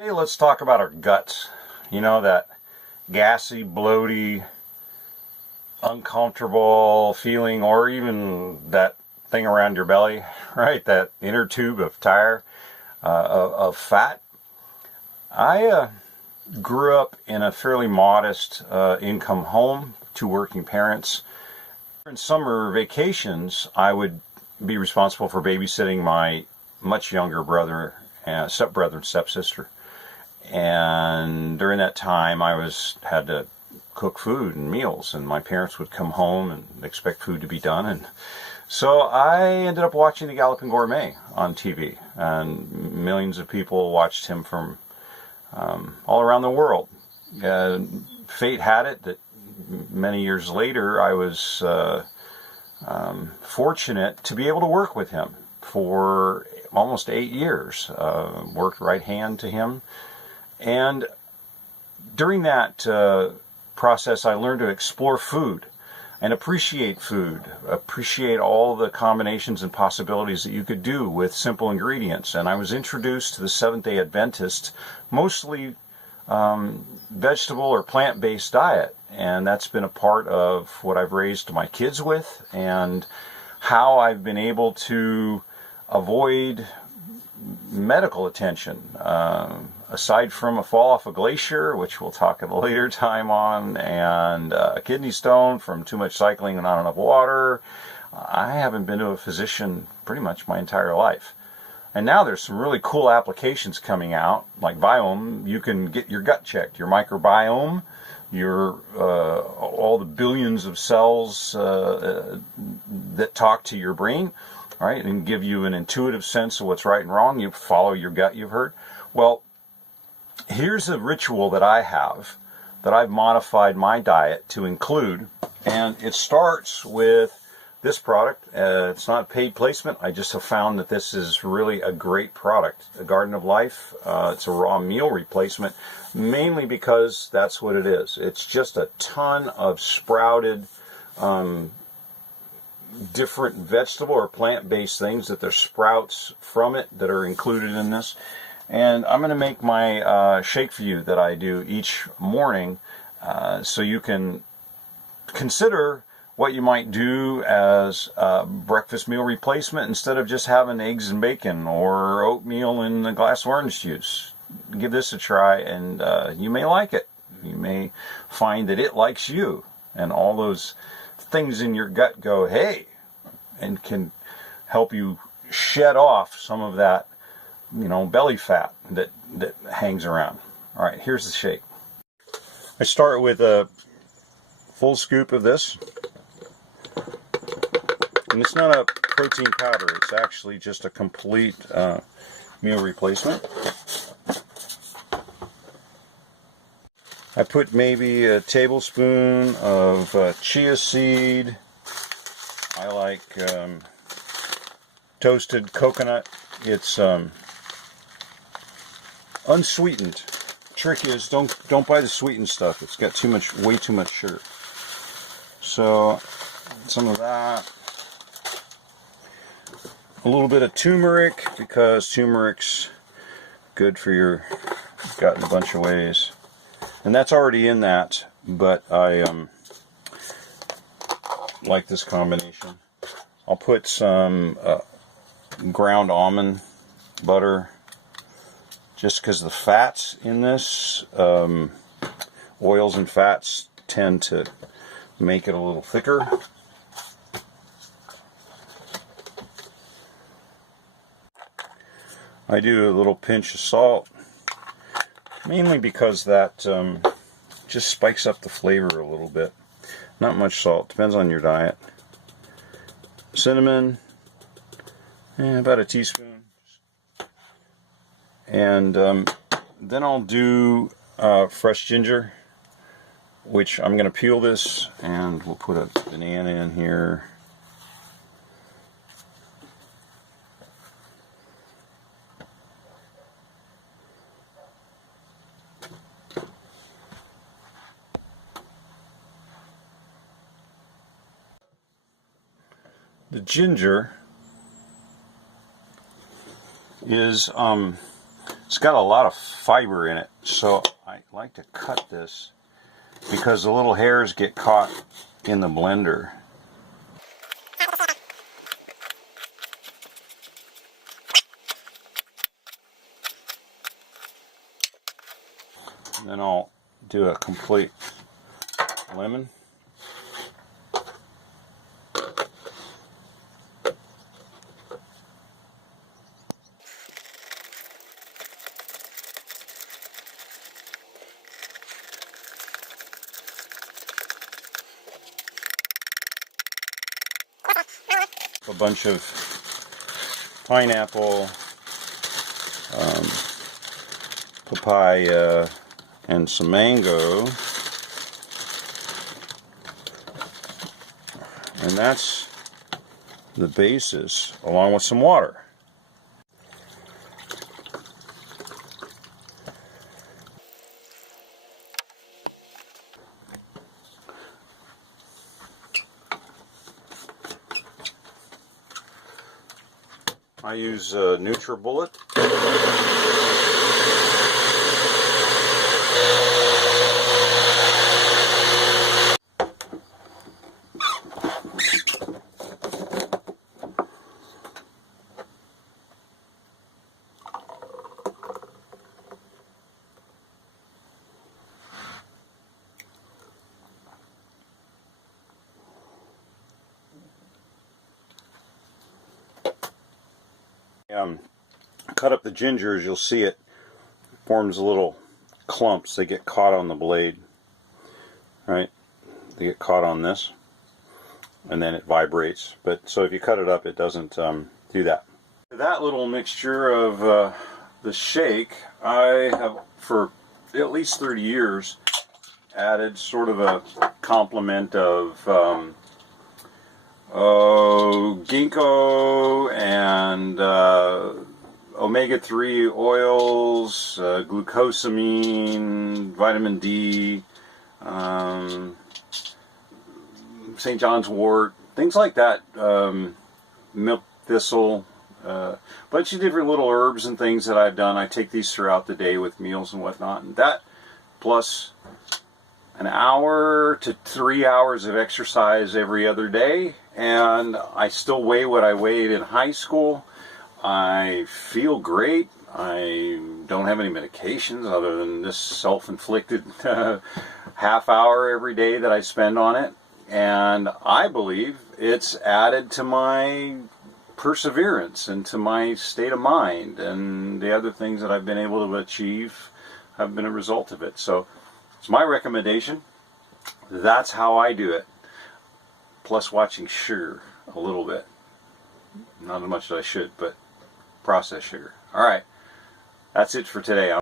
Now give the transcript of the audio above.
Hey, let's talk about our guts. You know, that gassy, bloaty, uncomfortable feeling, or even that thing around your belly, right? That inner tube of tire, of fat. I grew up in a fairly modest income home, two working parents. In summer vacations, I would be responsible for babysitting my much younger brother, stepbrother and stepsister. And during that time, I had to cook food and meals, and my parents would come home and expect food to be done. And so I ended up watching The Galloping Gourmet on TV, and millions of people watched him from all around the world. Fate had it that many years later, I was fortunate to be able to work with him for almost 8 years. Worked right hand to him. And during that process, I learned to explore food and appreciate food, appreciate all the combinations and possibilities that you could do with simple ingredients. And I was introduced to the Seventh-Day Adventist, mostly vegetable or plant-based diet. And that's been a part of what I've raised my kids with, and how I've been able to avoid medical attention. Aside from a fall off a glacier, which we'll talk at a later time on, and a kidney stone from too much cycling and not enough water, I haven't been to a physician pretty much my entire life. And now there's some really cool applications coming out, like Viome. You can get your gut checked, your microbiome, your all the billions of cells that talk to your brain, right, and give you an intuitive sense of what's right and wrong. You follow your gut, you've heard. Well, here's a ritual that I have, that I've modified my diet to include, and it starts with this product. It's not paid placement. I just have found that this is really a great product. The Garden of Life. It's a raw meal replacement, mainly because that's what it is. It's just a ton of sprouted, different vegetable or plant-based things that there's sprouts from it that are included in this. And I'm going to make my shake for you that I do each morning, so you can consider what you might do as a breakfast meal replacement instead of just having eggs and bacon or oatmeal and a glass of orange juice. Give this a try, and you may like it. You may find that it likes you, and all those things in your gut go, hey, and can help you shed off some of that, belly fat that hangs around. All right, here's the shake. I start with a full scoop of this. And it's not a protein powder. It's actually just a complete meal replacement. I put maybe a tablespoon of chia seed. I like toasted coconut. It's unsweetened. Trick is don't buy the sweetened stuff. It's got way too much sugar. So some of that. A little bit of turmeric, because turmeric's good for your gut in a bunch of ways. And that's already in that, but I like this combination. I'll put some ground almond butter, just because the fats in this, oils and fats tend to make it a little thicker. I do a little pinch of salt, mainly because that just spikes up the flavor a little bit. Not much salt, depends on your diet. Cinnamon, about a teaspoon. And then I'll do fresh ginger, which I'm going to peel this, and we'll put a banana in here. The ginger is It's got a lot of fiber in it, so I like to cut this because the little hairs get caught in the blender. And then I'll do a complete lemon. A bunch of pineapple, papaya, and some mango. And that's the basis, along with some water. I use NutriBullet. Cut up the ginger. As you'll see, it forms little clumps. They get caught on the blade, right? They get caught on this, and then it vibrates. But so if you cut it up, it doesn't do that. That little mixture of the shake, I have for at least 30 years added sort of a complement of ginkgo and omega-3 oils, glucosamine, vitamin D, St. John's wort, things like that, milk thistle, bunch of different little herbs and things that I've done. I take these throughout the day with meals and whatnot, and that plus an hour to 3 hours of exercise every other day, and I still weigh what I weighed in high school. I feel great. I don't have any medications other than this self-inflicted half hour every day that I spend on it, and I believe it's added to my perseverance and to my state of mind, and the other things that I've been able to achieve have been a result of it. So it's my recommendation. That's how I do it. Plus watching sugar a little bit. Not as much as I should, but processed sugar. Alright, that's it for today.